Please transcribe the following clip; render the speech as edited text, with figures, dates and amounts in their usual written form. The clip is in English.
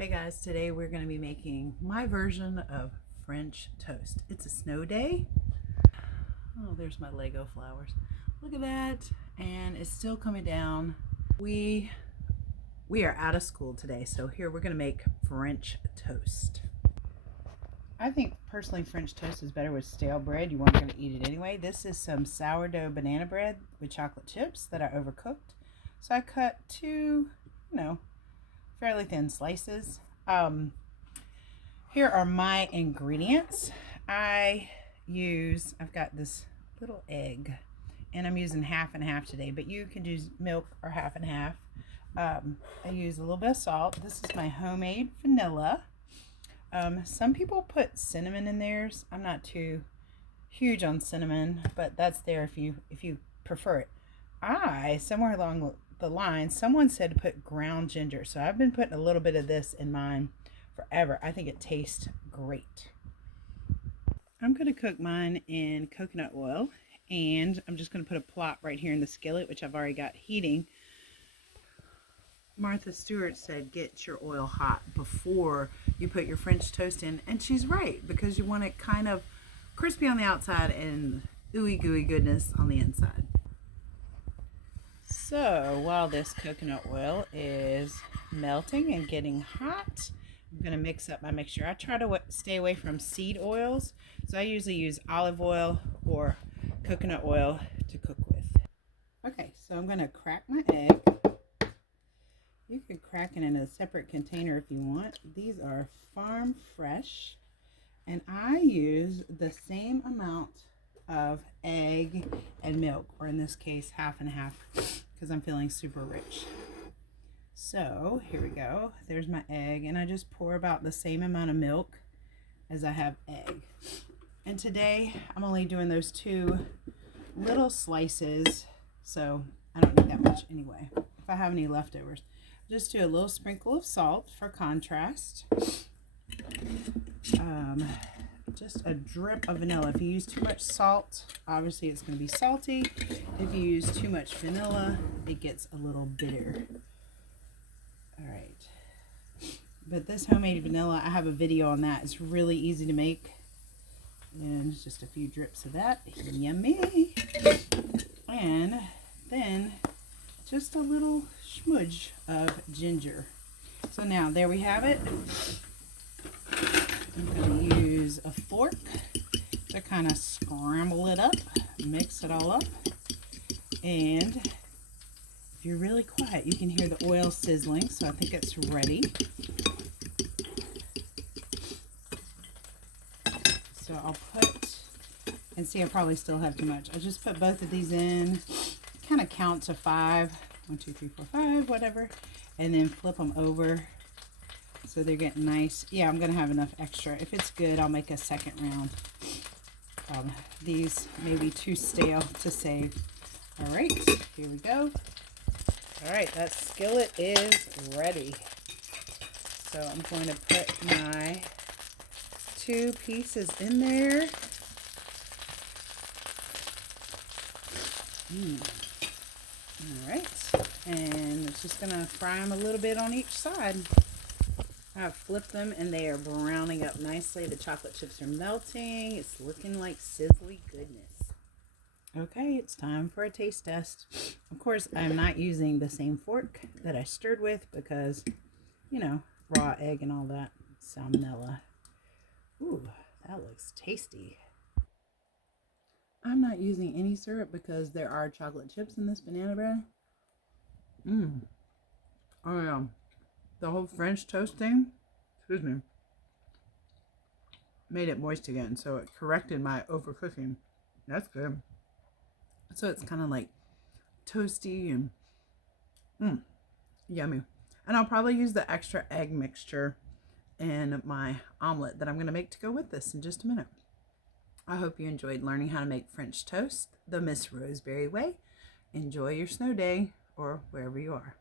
Hey guys, today we're going to be making my version of French toast. It's a snow day. Oh, there's my Lego flowers. Look at that. And it's still coming down. We are out of school today, so here we're going to make French toast. I think personally French toast is better with stale bread. You weren't going to eat it anyway. This is some sourdough banana bread with chocolate chips that I overcooked. So I cut two, fairly thin slices. Here are my ingredients. I've got this little egg, and I'm using half and half today, but you can use milk or half and half. I use a little bit of salt. This is my homemade vanilla. Some people put cinnamon in theirs. I'm not too huge on cinnamon, but that's there if you prefer it. Somewhere along the line, someone said to put ground ginger, so I've been putting a little bit of this in mine forever. I think it tastes great. I'm going to cook mine in coconut oil, and I'm just going to put a plot right here in the skillet, which I've already got heating. Martha Stewart said get your oil hot before you put your French toast in, and she's right, because you want it kind of crispy on the outside and ooey gooey goodness on the inside. So while this coconut oil is melting and getting hot, I'm going to mix up my mixture. I try to stay away from seed oils, so I usually use olive oil or coconut oil to cook with. Okay, so I'm going to crack my egg. You can crack it in a separate container if you want. These are farm fresh, and I use the same amount of egg and milk, or in this case half and half, because I'm feeling super rich. So here we go. There's my egg, and I just pour about the same amount of milk as I have egg. And today I'm only doing those two little slices, so I don't need that much anyway. If I have any leftovers, just do a little sprinkle of salt for contrast. Just a drip of vanilla. If you use too much salt, obviously it's going to be salty. If you use too much vanilla, it gets a little bitter. All right. But this homemade vanilla, I have a video on that. It's really easy to make. And just a few drips of that. Yummy. And then just a little smudge of ginger. So now there we have it. I'm going to use a fork to kind of scramble it up, mix it all up, and if you're really quiet, you can hear the oil sizzling, so I think it's ready. So I'll put, and see, I probably still have too much. I'll just put both of these in, kind of count to 5, 1, 2, 3, 4, 5, whatever, and then flip them over. So they're getting nice. Yeah, I'm going to have enough extra. If it's good, I'll make a second round. These may be too stale to save. All right, here we go. All right, that skillet is ready. So I'm going to put my 2 pieces in there. All right, and it's just going to fry them a little bit on each side. I've flipped them and they are browning up nicely. The chocolate chips are melting. It's looking like sizzly goodness. Okay, it's time for a taste test. Of course, I'm not using the same fork that I stirred with because, raw egg and all that. Salmonella. Ooh, that looks tasty. I'm not using any syrup because there are chocolate chips in this banana bread. Oh yeah. The whole French toast thing, made it moist again, so it corrected my overcooking. That's good. So it's kind of like toasty and yummy. And I'll probably use the extra egg mixture in my omelet that I'm going to make to go with this in just a minute. I hope you enjoyed learning how to make French toast the Miss Roseberry way. Enjoy your snow day or wherever you are.